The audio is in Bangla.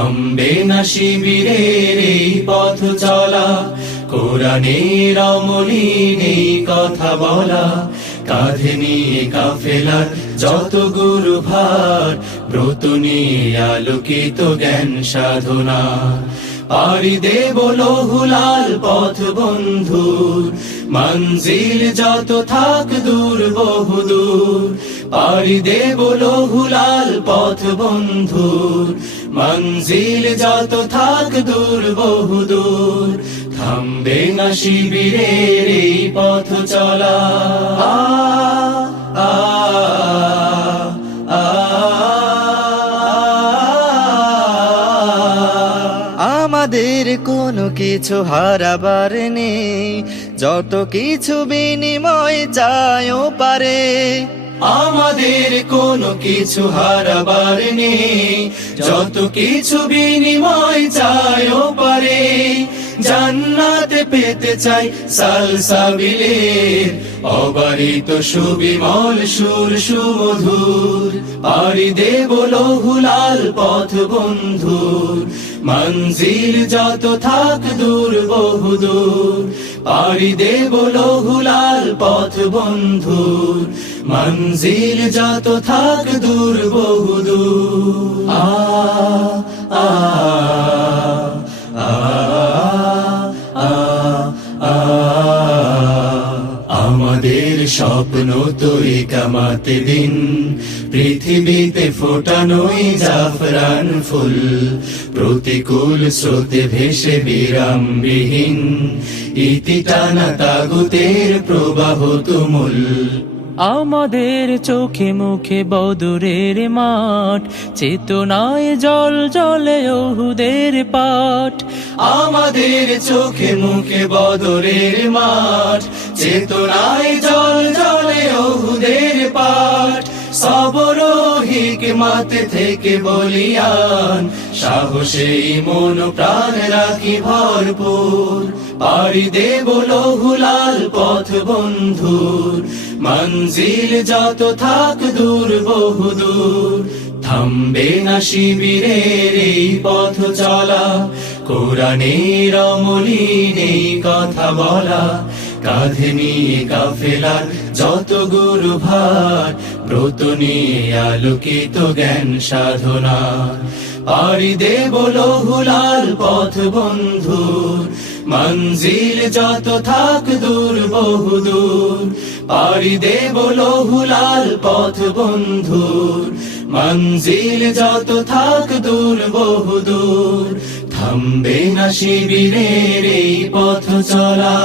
থামবে না শিবিরের এই পথ চলা, কোরআনের অমলিন এই কথা বলা, কাঁধে নিয়ে কাফেলার যত গুরু ভার, ব্রত নিয়ে আলোকিত জ্ঞান সাধনা। পাড়ি দেব লৌহুলাল পথ বন্ধুর, মঞ্জিল যত থাক দূর বহুদূর। পাড়ি দেব লৌহুলাল পথ বন্ধুর, মঞ্জিল যত থাক দূর বহুদূর। থামবে না শিবিরের এই পথ চলা। আমাদের কোনো কিছু হারাবার নেই, যত কিছু বিনিময় চাইও পারে। আমাদের কোনো কিছু হারাবার নেই, যত কিছু বিনিময় চাইও পারে। জান্নাতে পেতে চাই সালসাবিলের অবারিত সুবিমল সুর সুমধুর। পাড়ি দেব লৌহুলাল পথ বন্ধুর, মঞ্জিল যত থাক দূর বহুদূর। পাড়ি দেব লৌহুলাল পথ বন্ধুর, মঞ্জিল যত থাক দূর বহুদূর। আ আমাদের স্বপ্ন তো একামাতে দিন, পৃথিবীতে ফোটানোই জাফরান ফুল। প্রতিকূল স্রোতে ভেসে বিরামবিহীন, ইতি টানা তাগুতের প্রবাহ তুমুল। আমাদের চোখে মুখে বদরের মাঠ, চেতনায় জল জলে উহুদের পাঠ। আমাদের চোখে মুখে বদরের মাঠ, চেতনায় জল জলে উহুদের পাঠ। সবর হিকমত থেকে বলিয়ান, সাহসে মন প্রাণ রাখি ভরপুর। পাড়ি দেব লৌহুলাল পথ বন্ধুর, মঞ্জিল যত থাক দূর বহুদূর। থামবে না শিবিরের এই পথ চলা, কোরআনের অমলিন এই কথা বলা, কাঁধে নিয়ে কাফেলার যত গুরু ভার, ব্রত নিয়ে আলোকিত জ্ঞান সাধনা। পাড়ি দেব লৌহুলাল পথ বন্ধুর, মঞ্জিল যত থাক দূর বহুদূর। পাড়ি দেব লৌহুলাল পথ বন্ধুর, মঞ্জিল যত থাক দূর বহুদূর। থামবে না শিবিরের এই পথ চলা।